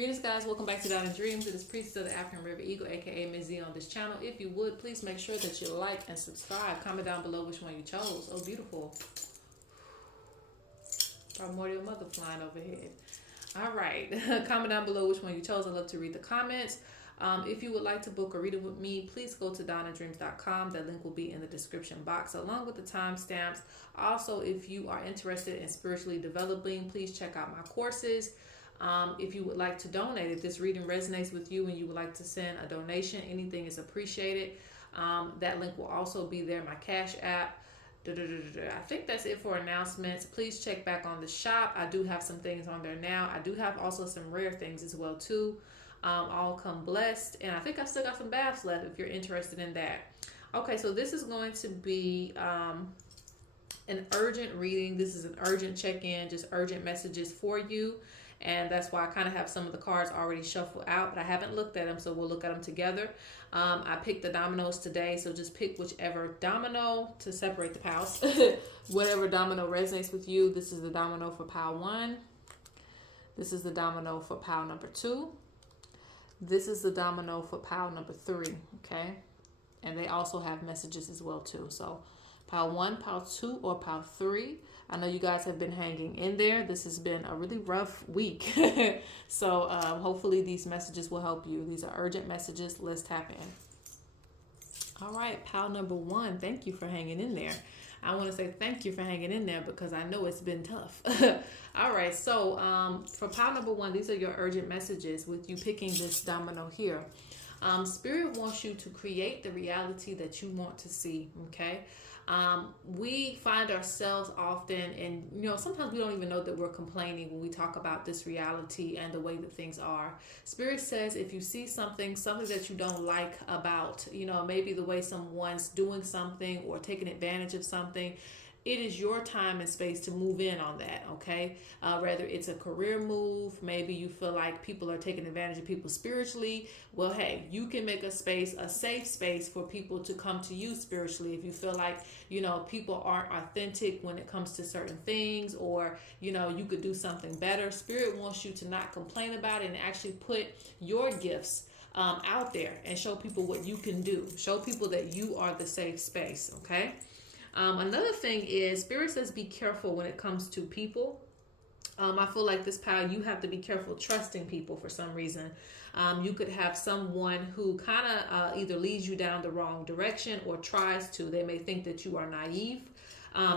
Greetings, guys. Welcome back to Down in Dreams. It is Priestess of the African River Eagle, aka Ms.Z, on this channel. If you would, please make sure that you like and subscribe. Comment down below which one you chose. Oh, beautiful. Primordial mother flying overhead. All right. Comment down below which one you chose. I love to read the comments. If you would like to book a reading with me, please go to donnadreams.com. That link will be in the description box along with the timestamps. Also, if you are interested in spiritually developing, please check out my courses. If you would like to donate, if this reading resonates with you and you would like to send a donation, anything is appreciated. That link will also be there, my Cash App. I think that's it for announcements. Please check back on the shop. I do have some things on there now. I do have also some rare things as well too. All come blessed, and I think I still got some baths left if you're interested in that. Okay, so this is going to be an urgent reading. This is an urgent check-in, just urgent messages for you. And that's why I kind of have some of the cards already shuffled out, but I haven't looked at them, so we'll look at them together. I picked the dominoes today, so just pick whichever domino to separate the piles. Whatever domino resonates with you. This is the domino for pile 1. This is the domino for pile number 2. This is the domino for pile number 3, okay? And they also have messages as well too. So pile 1, pile 2, or pile 3. I know you guys have been hanging in there. This has been a really rough week. So hopefully these messages will help you. These are urgent messages. Let's tap in. All right, pile number 1. Thank you for hanging in there. I want to say thank you for hanging in there because I know it's been tough. All right, so for pile number 1, these are your urgent messages with you picking this domino here. Spirit wants you to create the reality that you want to see, okay? We find ourselves often, and sometimes we don't even know that we're complaining when we talk about this reality and the way that things are. Spirit says if you see something that you don't like about, maybe the way someone's doing something or taking advantage of something, it is your time and space to move in on that, okay? Whether it's a career move, maybe you feel like people are taking advantage of people spiritually. Well, hey, you can make a space, a safe space for people to come to you spiritually. If you feel like, people aren't authentic when it comes to certain things, or, you could do something better. Spirit wants you to not complain about it and actually put your gifts out there and show people what you can do. Show people that you are the safe space, okay? Another thing is Spirit says be careful when it comes to people. I feel like this pile, you have to be careful trusting people for some reason. You could have someone who kind of either leads you down the wrong direction or tries to. They may think that you are naive.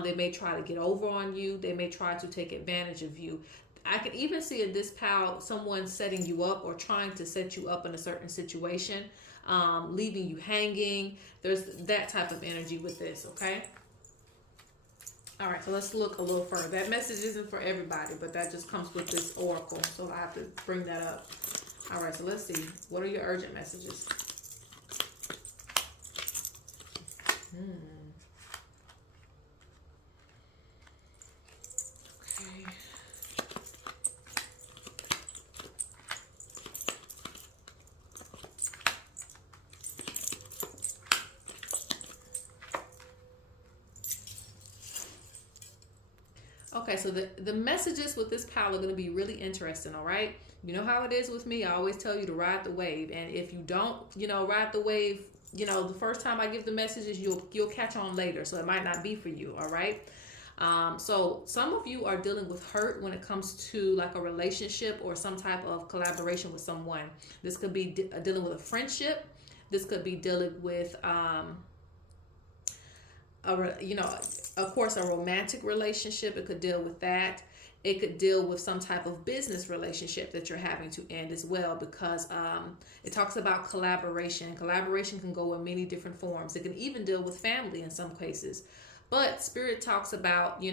They may try to get over on you. They may try to take advantage of you. I could even see in this pile someone setting you up or trying to set you up in a certain situation, leaving you hanging. There's that type of energy with this, okay? All right, so let's look a little further. That message isn't for everybody, but that just comes with this oracle, so I have to bring that up. All right, so let's see. What are your urgent messages? Okay. Okay, so the messages with this pile are going to be really interesting, all right? You know how it is with me. I always tell you to ride the wave. And if you don't, ride the wave, the first time I give the messages, you'll catch on later. So it might not be for you, all right? So some of you are dealing with hurt when it comes to like a relationship or some type of collaboration with someone. This could be dealing with a friendship. This could be dealing with, of course, a romantic relationship. It could deal with that. It could deal with some type of business relationship that you're having to end as well, because it talks about collaboration. Collaboration can go in many different forms. It can even deal with family in some cases. But Spirit talks about,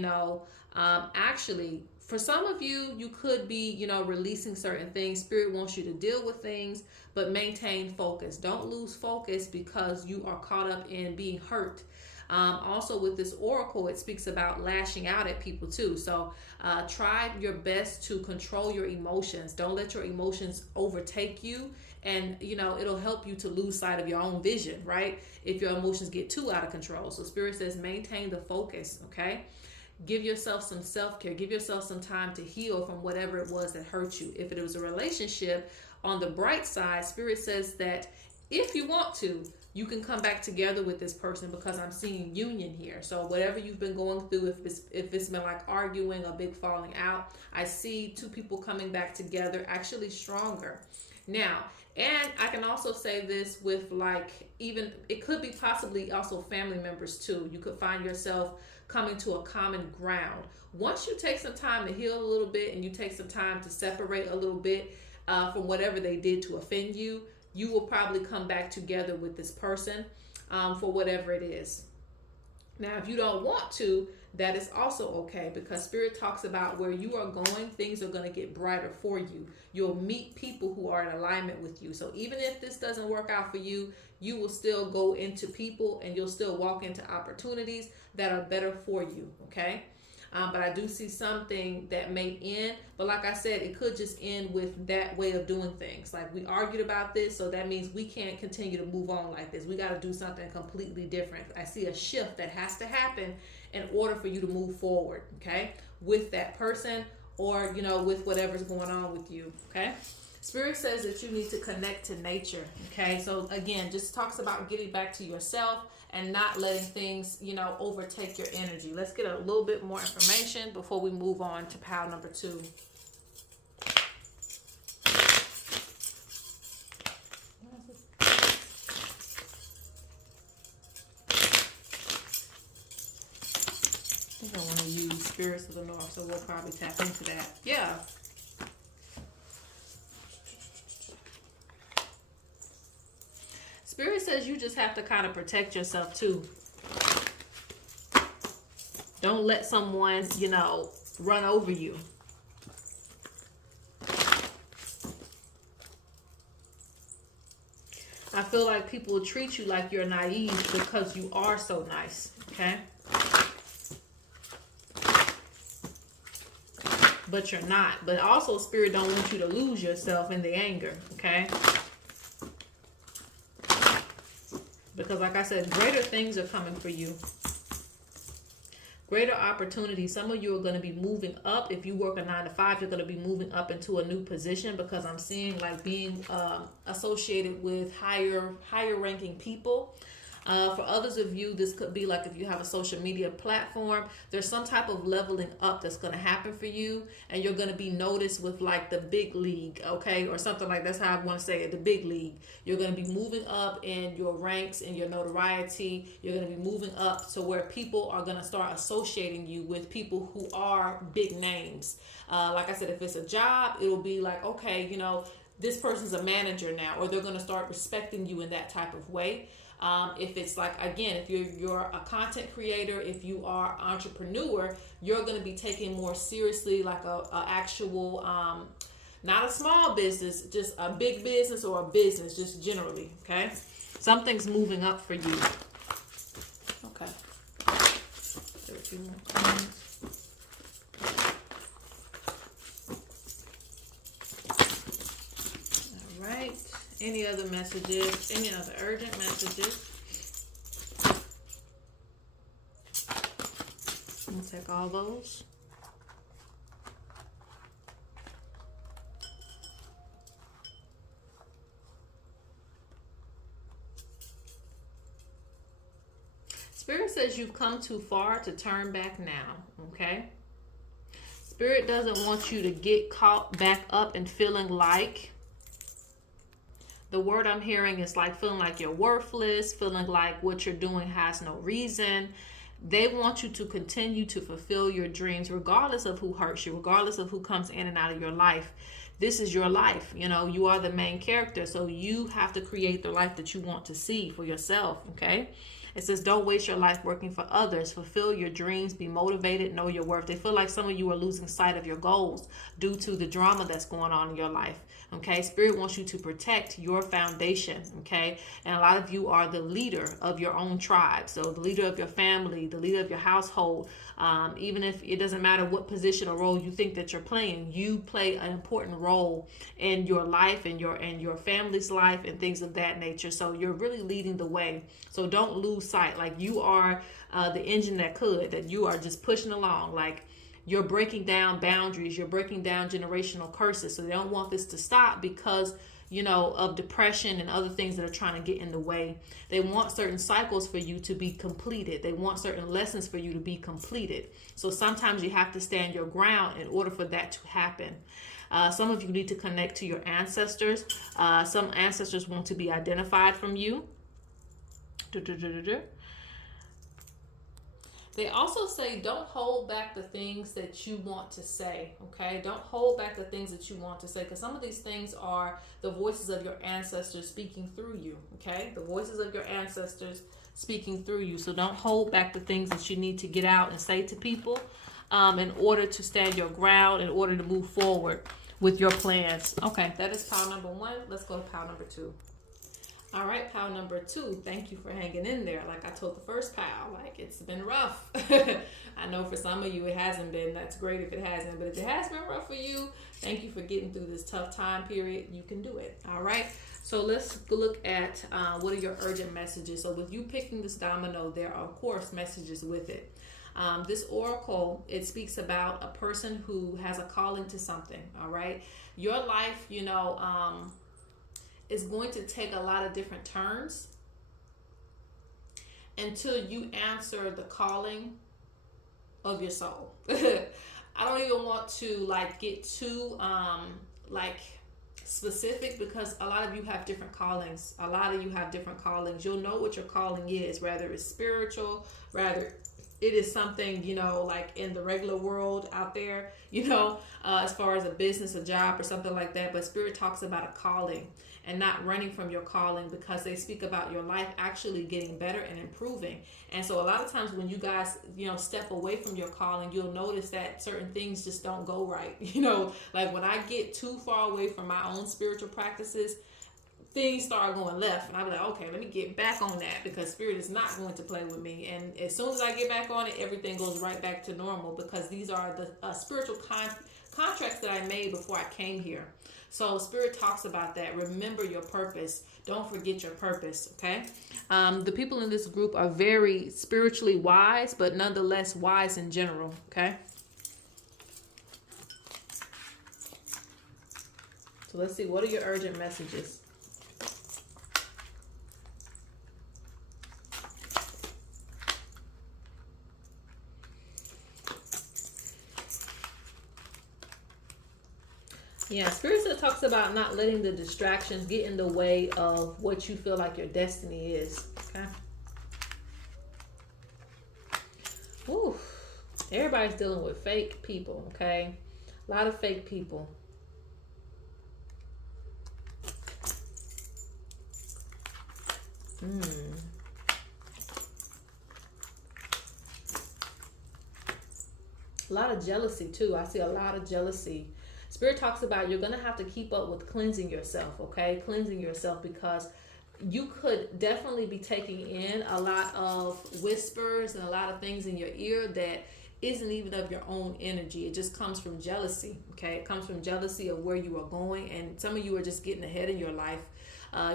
actually, for some of you, you could be, releasing certain things. Spirit wants you to deal with things, but maintain focus. Don't lose focus because you are caught up in being hurt. Also with this oracle, it speaks about lashing out at people too. So try your best to control your emotions. Don't let your emotions overtake you. And, it'll help you to lose sight of your own vision, right? If your emotions get too out of control. So Spirit says maintain the focus, okay? Give yourself some self-care. Give yourself some time to heal from whatever it was that hurt you. If it was a relationship, on the bright side, Spirit says that if you want to, you can come back together with this person, because I'm seeing union here. So whatever you've been going through, if it's been like arguing, a big falling out, I see two people coming back together, actually stronger. Now, and I can also say this with like, even, it could be possibly also family members too. You could find yourself coming to a common ground. Once you take some time to heal a little bit, and you take some time to separate a little bit from whatever they did to offend you, you will probably come back together with this person for whatever it is. Now, if you don't want to, that is also okay, because Spirit talks about where you are going, things are going to get brighter for you. You'll meet people who are in alignment with you. So even if this doesn't work out for you, you will still go into people, and you'll still walk into opportunities that are better for you, okay? But I do see something that may end. But like I said, it could just end with that way of doing things. Like, we argued about this, so that means we can't continue to move on like this. We got to do something completely different. I see a shift that has to happen in order for you to move forward, okay? With that person, or, you know, with whatever's going on with you, okay? Spirit says that you need to connect to nature, okay? So again, just talks about getting back to yourself and not letting things, you know, overtake your energy. Let's get a little bit more information before we move on to pile number 2. I think I want to use Spirits of the North, so we'll probably tap into that. Yeah. Spirit says you just have to kind of protect yourself too. Don't let someone, you know, run over you. I feel like people will treat you like you're naive because you are so nice, okay? But you're not. But also, Spirit don't want you to lose yourself in the anger, okay? Because like I said, greater things are coming for you. Greater opportunities. Some of you are going to be moving up. If you work a 9 to 5, you're going to be moving up into a new position, because I'm seeing like being associated with higher ranking people. For others of you, this could be like if you have a social media platform, there's some type of leveling up that's going to happen for you, and you're going to be noticed with like the big league, okay, or something like that's how I want to say it, the big league. You're going to be moving up in your ranks and your notoriety. You're going to be moving up to where people are going to start associating you with people who are big names. Like I said, if it's a job, it'll be like, okay, you know, this person's a manager now, or they're going to start respecting you in that type of way. If it's like, again, if you're a content creator, if you are an entrepreneur, you're going to be taken more seriously, like a actual, not a small business, just a big business, or a business, just generally, okay? Something's moving up for you. Okay. There are 2 more comments. All right. Any other messages? Any other urgent messages? We'll take all those. Spirit says you've come too far to turn back now, okay? Spirit doesn't want you to get caught back up and feeling like, the word I'm hearing is like feeling like you're worthless, feeling like what you're doing has no reason. They want you to continue to fulfill your dreams, regardless of who hurts you, regardless of who comes in and out of your life. This is your life. You know, you are the main character. So you have to create the life that you want to see for yourself. Okay. It says, don't waste your life working for others. Fulfill your dreams. Be motivated. Know your worth. They feel like some of you are losing sight of your goals due to the drama that's going on in your life. Okay. Spirit wants you to protect your foundation. Okay. And a lot of you are the leader of your own tribe. So the leader of your family, the leader of your household. Even if it doesn't matter what position or role you think that you're playing, you play an important role in your life and your family's life and things of that nature. So you're really leading the way. So don't lose lose sight. Like you are the engine that you are just pushing along. Like you're breaking down boundaries, you're breaking down generational curses. So they don't want this to stop because, you know, of depression and other things that are trying to get in the way. They want certain cycles for you to be completed. They want certain lessons for you to be completed. So sometimes you have to stand your ground in order for that to happen. Some of you need to connect to your ancestors. Some ancestors want to be identified from you. They also say don't hold back the things that you want to say, okay? Don't hold back the things that you want to say, because some of these things are the voices of your ancestors speaking through you, okay? The voices of your ancestors speaking through you. So don't hold back the things that you need to get out and say to people in order to stand your ground, in order to move forward with your plans. Okay, that is pile number 1. Let's go to pile number 2. All right, pile number 2. Thank you for hanging in there. Like I told the first pile, like it's been rough. I know for some of you it hasn't been. That's great if it hasn't. But if it has been rough for you, thank you for getting through this tough time period. You can do it. All right. So let's look at what are your urgent messages. So with you picking this domino, there are, of course, messages with it. This oracle, it speaks about a person who has a calling to something. All right. Your life, you know, is going to take a lot of different turns until you answer the calling of your soul. I don't even want to like get too like specific, because a lot of you have different callings. You'll know what your calling is, whether it's spiritual, rather it is something, you know, like in the regular world out there, you know, as far as a business, a job or something like that. But Spirit talks about a calling and not running from your calling, because they speak about your life actually getting better and improving. And so a lot of times when you guys, you know, step away from your calling, you'll notice that certain things just don't go right. You know, like when I get too far away from my own spiritual practices, things start going left, and I'll be like, okay, let me get back on that, because Spirit is not going to play with me. And as soon as I get back on it, everything goes right back to normal, because these are the spiritual contracts that I made before I came here. So Spirit talks about that. Remember your purpose. Don't forget your purpose, okay? The people in this group are very spiritually wise, but nonetheless wise in general, okay? So let's see, what are your urgent messages? Yeah, Spirit still talks about not letting the distractions get in the way of what you feel like your destiny is. Okay. Ooh, everybody's dealing with fake people, okay? A lot of fake people. A lot of jealousy too. I see a lot of jealousy. Spirit talks about you're going to have to keep up with cleansing yourself, okay? Cleansing yourself, because you could definitely be taking in a lot of whispers and a lot of things in your ear that isn't even of your own energy. It just comes from jealousy, okay? It comes from jealousy of where you are going, and some of you are just getting ahead in your life.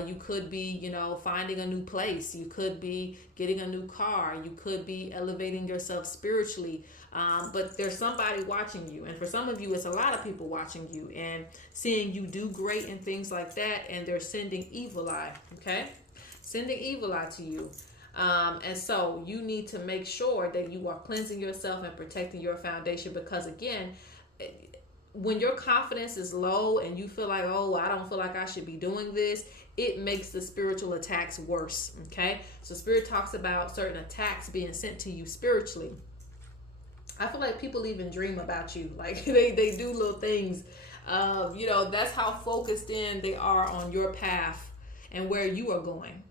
You could be, you know, finding a new place. You could be getting a new car. You could be elevating yourself spiritually. But there's somebody watching you. And for some of you, it's a lot of people watching you and seeing you do great and things like that. And they're sending evil eye, okay? Sending evil eye to you. And so you need to make sure that you are cleansing yourself and protecting your foundation, because again, when your confidence is low and you feel like, oh, I don't feel like I should be doing this, it makes the spiritual attacks worse, okay? So Spirit talks about certain attacks being sent to you spiritually. I feel like people even dream about you. Like they do little things. You know, that's how focused in they are on your path and where you are going.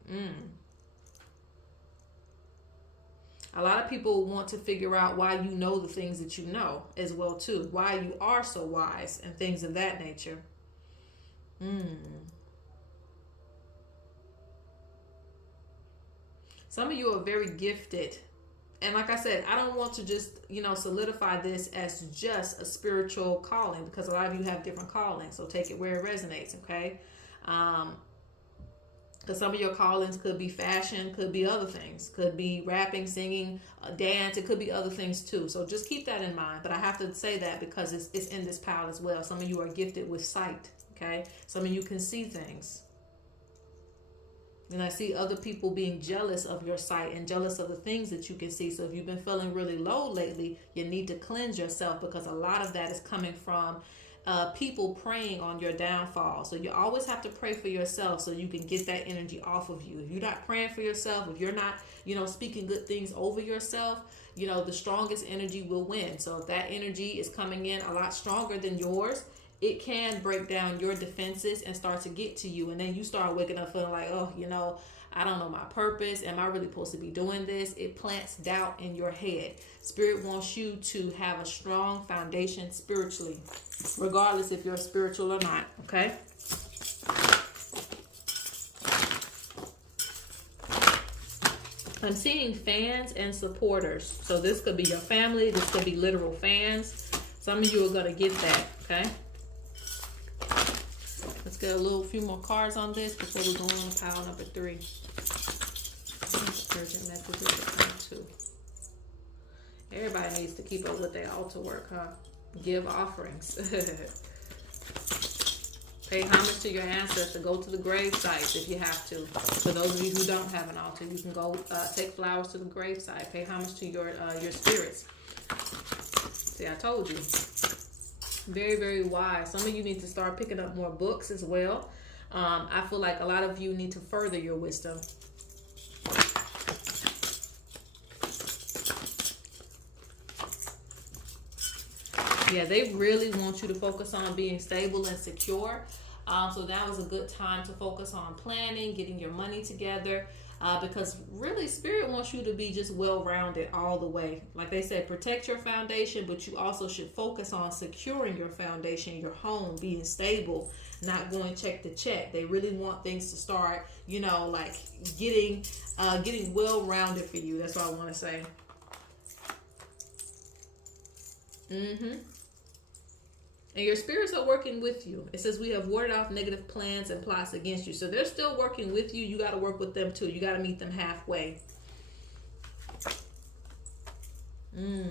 A lot of people want to figure out why you know the things that you know as well too. Why you are so wise and things of that nature. Some of you are very gifted. And like I said, I don't want to just, you know, solidify this as just a spiritual calling, because a lot of you have different callings. So take it where it resonates, okay? Because some of your callings could be fashion, could be other things, could be rapping, singing, dance. It could be other things too. So just keep that in mind. But I have to say that because it's in this pile as well. Some of you are gifted with sight. Okay, some of you can see things. And I see other people being jealous of your sight and jealous of the things that you can see. So if you've been feeling really low lately, you need to cleanse yourself, because a lot of that is coming from people preying on your downfall. So you always have to pray for yourself so you can get that energy off of you. If you're not praying for yourself, if you're not, speaking good things over yourself, the strongest energy will win. So if that energy is coming in a lot stronger than yours, it can break down your defenses and start to get to you. And then you start waking up feeling like, oh, I don't know my purpose. Am I really supposed to be doing this? It plants doubt in your head. Spirit wants you to have a strong foundation spiritually, regardless if you're spiritual or not. Okay? I'm seeing fans and supporters. So this could be your family. This could be literal fans. Some of you are going to get that. Okay? Let's get a few more cards on this before we go on to pile number 3. Urgent messages are 2. Everybody needs to keep up with their altar work, huh? Give offerings. Pay homage to your ancestors. Go to the grave sites if you have to. For those of you who don't have an altar, you can go take flowers to the grave site. Pay homage to your spirits. See, I told you. Very, very wise. Some of you need to start picking up more books as well. I feel like a lot of you need to further your wisdom. Yeah, they really want you to focus on being stable and secure. So that was a good time to focus on planning, getting your money together. Because really, Spirit wants you to be just well-rounded all the way. Like they said, protect your foundation, but you also should focus on securing your foundation, your home, being stable, not going check to check. They really want things to start, like getting well-rounded for you. That's what I want to say. And your spirits are working with you. It says we have warded off negative plans and plots against you. So they're still working with you. You got to work with them too. You got to meet them halfway. Ooh,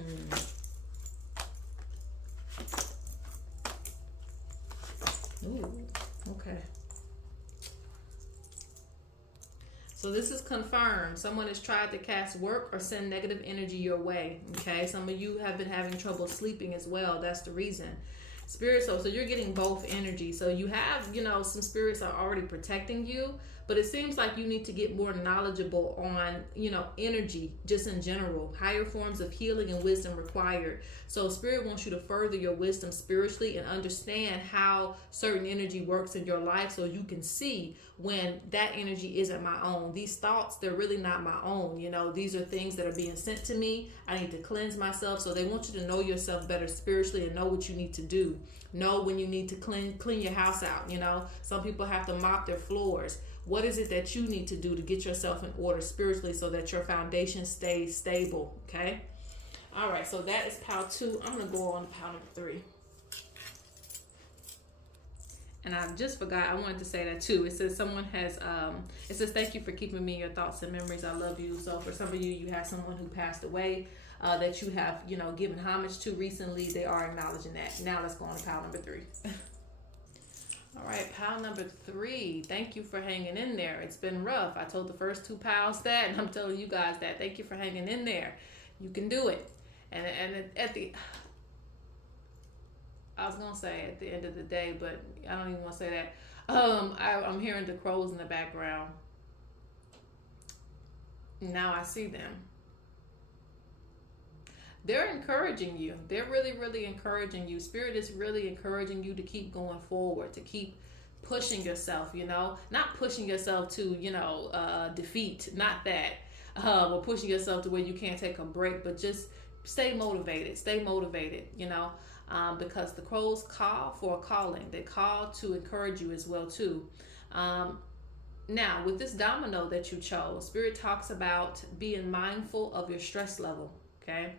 okay. So this is confirmed. Someone has tried to cast work or send negative energy your way. Okay. Some of you have been having trouble sleeping as well. That's the reason. Spirit, so you're getting both energy. So you have, some spirits are already protecting you, but it seems like you need to get more knowledgeable on, energy just in general. Higher forms of healing and wisdom required. So Spirit wants you to further your wisdom spiritually and understand how certain energy works in your life so you can see when that energy isn't my own. These thoughts, they're really not my own. These are things that are being sent to me. I need to cleanse myself. So they want you to know yourself better spiritually and know what you need to do. Know when you need to clean your house out. Some people have to mop their floors. What is it that you need to do to get yourself in order spiritually so that your foundation stays stable? Okay. All right. So that is pile 2. I'm going to go on to pile number 3. And I just forgot, I wanted to say that too. It says someone has, it says, thank you for keeping me in your thoughts and memories. I love you. So for some of you, you have someone who passed away that you have, given homage to recently. They are acknowledging that. Now let's go on to pile number 3. All right, pile number 3. Thank you for hanging in there. It's been rough. I told the first 2 piles that, and I'm telling you guys that. Thank you for hanging in there. You can do it. And at the... I was gonna say at the end of the day, but I don't even want to say that. I'm hearing the crows in the background. Now I see them. They're encouraging you. They're really, really encouraging you. Spirit is really encouraging you to keep going forward, to keep pushing yourself. Not pushing yourself to defeat. Not that. Or pushing yourself to where you can't take a break, but just stay motivated. Stay motivated. Because the crows call for a calling. They call to encourage you as well too. Now, with this domino that you chose, Spirit talks about being mindful of your stress level. Okay,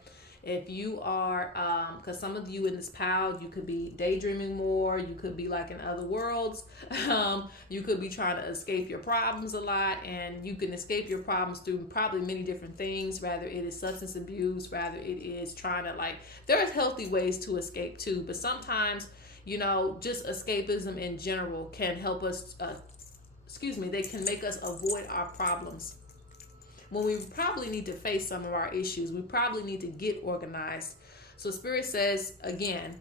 If you are, because some of you in this pile, you could be daydreaming more, you could be like in other worlds, you could be trying to escape your problems a lot, and you can escape your problems through probably many different things, rather it is substance abuse, rather it is trying to like, there's healthy ways to escape too, but sometimes, you know, just escapism in general can help us, they can make us avoid our problems. When we probably need to face some of our issues, we probably need to get organized. So Spirit says, again,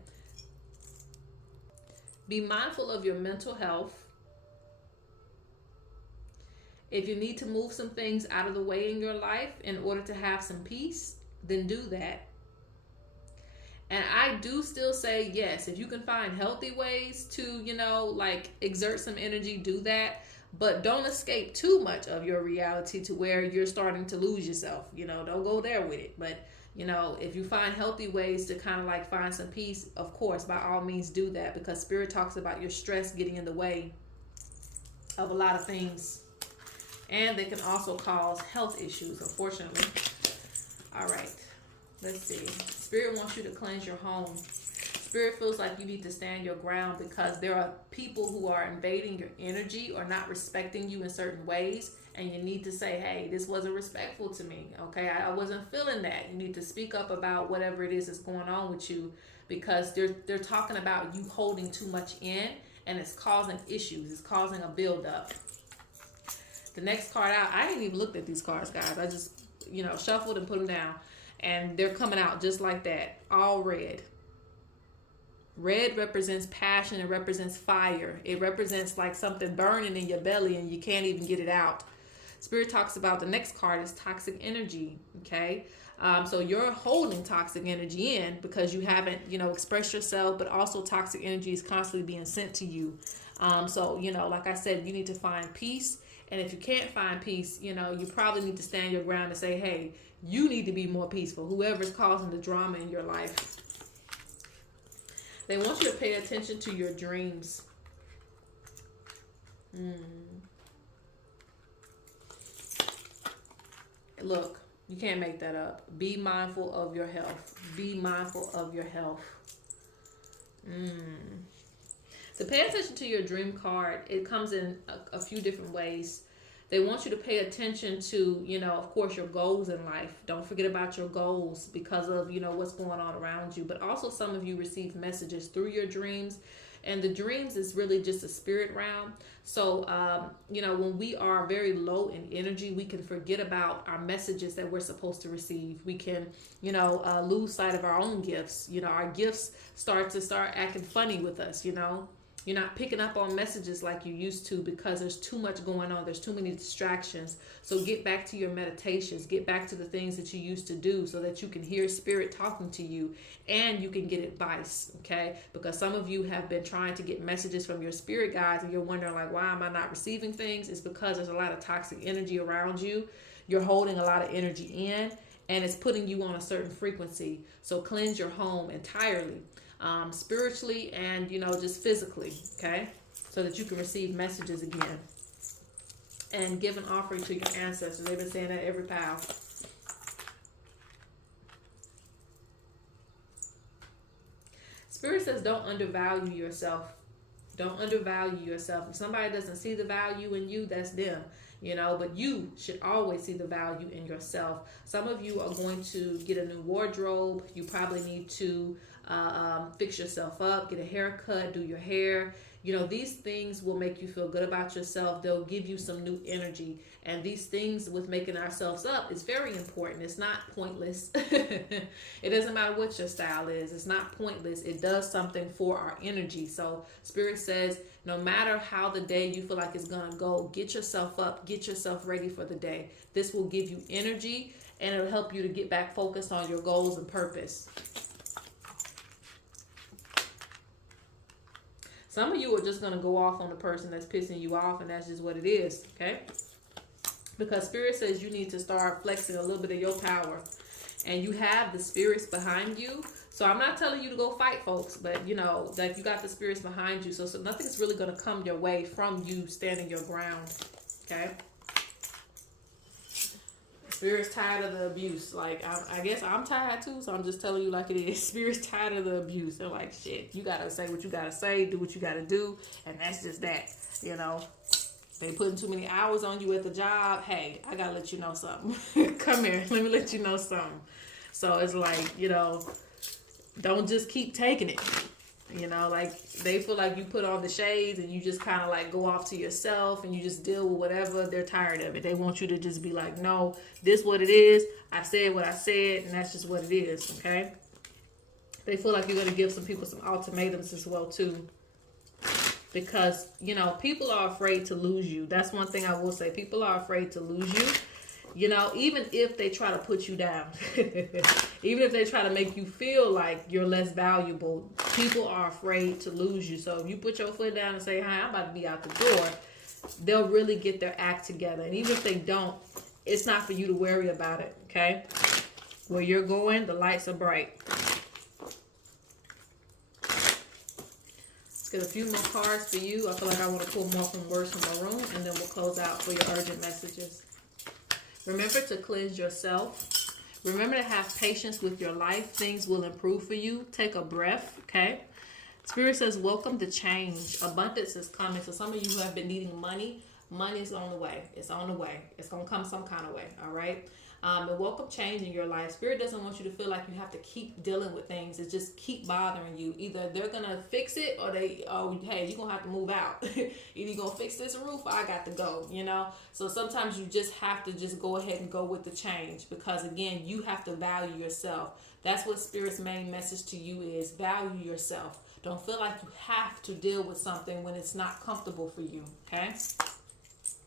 be mindful of your mental health. If you need to move some things out of the way in your life in order to have some peace, then do that. And I do still say, yes, if you can find healthy ways to, you know, like exert some energy, do that. But don't escape too much of your reality to where you're starting to lose yourself. You know, don't go there with it. But, you know, if you find healthy ways to kind of like find some peace, of course, by all means do that. Because Spirit talks about your stress getting in the way of a lot of things. And they can also cause health issues, unfortunately. All right. Let's see. Spirit wants you to cleanse your home. Spirit feels like you need to stand your ground because there are people who are invading your energy or not respecting you in certain ways. And you need to say, hey, this wasn't respectful to me. Okay, I wasn't feeling that. You need to speak up about whatever it is that's going on with you, because they're talking about you holding too much in, and it's causing issues. It's causing a buildup. The next card out, I ain't even looked at these cards, guys. I just, you know, shuffled and put them down. And they're coming out just like that, all red. Red represents passion. It represents fire. It represents like something burning in your belly and you can't even get it out. Spirit talks about the next card is toxic energy, okay? So you're holding toxic energy in because you haven't, you know, expressed yourself, but also toxic energy is constantly being sent to you. So, you know, like I said, you need to find peace. And if you can't find peace, you know, you probably need to stand your ground and say, hey, you need to be more peaceful. Whoever's causing the drama in your life. They want you to pay attention to your dreams. Look, you can't make that up. Be mindful of your health. Be mindful of your health. To pay attention to your dream card, it comes in a few different ways. They want you to pay attention to, you know, of course, your goals in life. Don't forget about your goals because of, you know, what's going on around you. But also some of you receive messages through your dreams. And the dreams is really just a spirit realm. So, you know, when we are very low in energy, we can forget about our messages that we're supposed to receive. We can, you know, lose sight of our own gifts. You know, our gifts start acting funny with us, you know. You're not picking up on messages like you used to because there's too much going on. There's too many distractions. So get back to your meditations. Get back to the things that you used to do so that you can hear Spirit talking to you and you can get advice, okay? Because some of you have been trying to get messages from your spirit guides and you're wondering like, why am I not receiving things? It's because there's a lot of toxic energy around you. You're holding a lot of energy in and it's putting you on a certain frequency. So cleanse your home entirely. Spiritually and, you know, just physically, okay? So that you can receive messages again. And give an offering to your ancestors. They've been saying that every pile. Spirit says don't undervalue yourself. Don't undervalue yourself. If somebody doesn't see the value in you, that's them. You know, but you should always see the value in yourself. Some of you are going to get a new wardrobe. You probably need to fix yourself up, get a haircut, do your hair. You know, these things will make you feel good about yourself. They'll give you some new energy. And these things with making ourselves up is very important. It's not pointless. It doesn't matter what your style is. It's not pointless. It does something for our energy. So Spirit says, no matter how the day you feel like it's going to go, get yourself up, get yourself ready for the day. This will give you energy and it'll help you to get back focused on your goals and purpose. Some of you are just going to go off on the person that's pissing you off, and that's just what it is, okay? Because Spirit says you need to start flexing a little bit of your power. And you have the spirits behind you. So I'm not telling you to go fight folks, but, you know, that you got the spirits behind you. So nothing's really going to come your way from you standing your ground, okay? Spirit's tired of the abuse. Like, I guess I'm tired too, so I'm just telling you like it is. Spirit's tired of the abuse. They're like, shit, you gotta say what you gotta say, do what you gotta do, and that's just that, you know. They putting too many hours on you at the job. Hey, I gotta let you know something. Come here, let me let you know something. So it's like, you know, don't just keep taking it. You know, like, they feel like you put on the shades and you just kind of like go off to yourself and you just deal with whatever. They're tired of it. They want you to just be like, no, this what it is. I said what I said, and that's just what it is, okay? They feel like you're going to give some people some ultimatums as well, too. Because, you know, people are afraid to lose you. That's one thing I will say. People are afraid to lose you. You know, even if they try to put you down, even if they try to make you feel like you're less valuable, people are afraid to lose you. So if you put your foot down and say, hi, I'm about to be out the door, they'll really get their act together. And even if they don't, it's not for you to worry about it, okay? Where you're going, the lights are bright. Let's get a few more cards for you. I feel like I want to pull more from Words from Maroon, and then we'll close out for your urgent messages. Remember to cleanse yourself. Remember to have patience with your life. Things will improve for you. Take a breath, okay? Spirit says, welcome to change. Abundance is coming. So some of you who have been needing money, money is on the way. It's on the way. It's going to come some kind of way, all right? And welcome change in your life. Spirit doesn't want you to feel like you have to keep dealing with things. It just keep bothering you. Either they're going to fix it or hey, you're going to have to move out. Either you're going to fix this roof or I got to go, you know. So sometimes you just have to just go ahead and go with the change because, again, you have to value yourself. That's what Spirit's main message to you is. Value yourself. Don't feel like you have to deal with something when it's not comfortable for you, okay?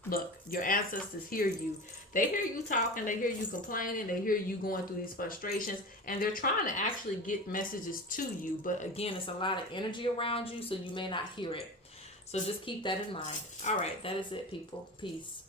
Look, your ancestors hear you. They hear you talking. They hear you complaining. They hear you going through these frustrations. And they're trying to actually get messages to you. But again, it's a lot of energy around you, so you may not hear it. So just keep that in mind. All right, that is it, people. Peace.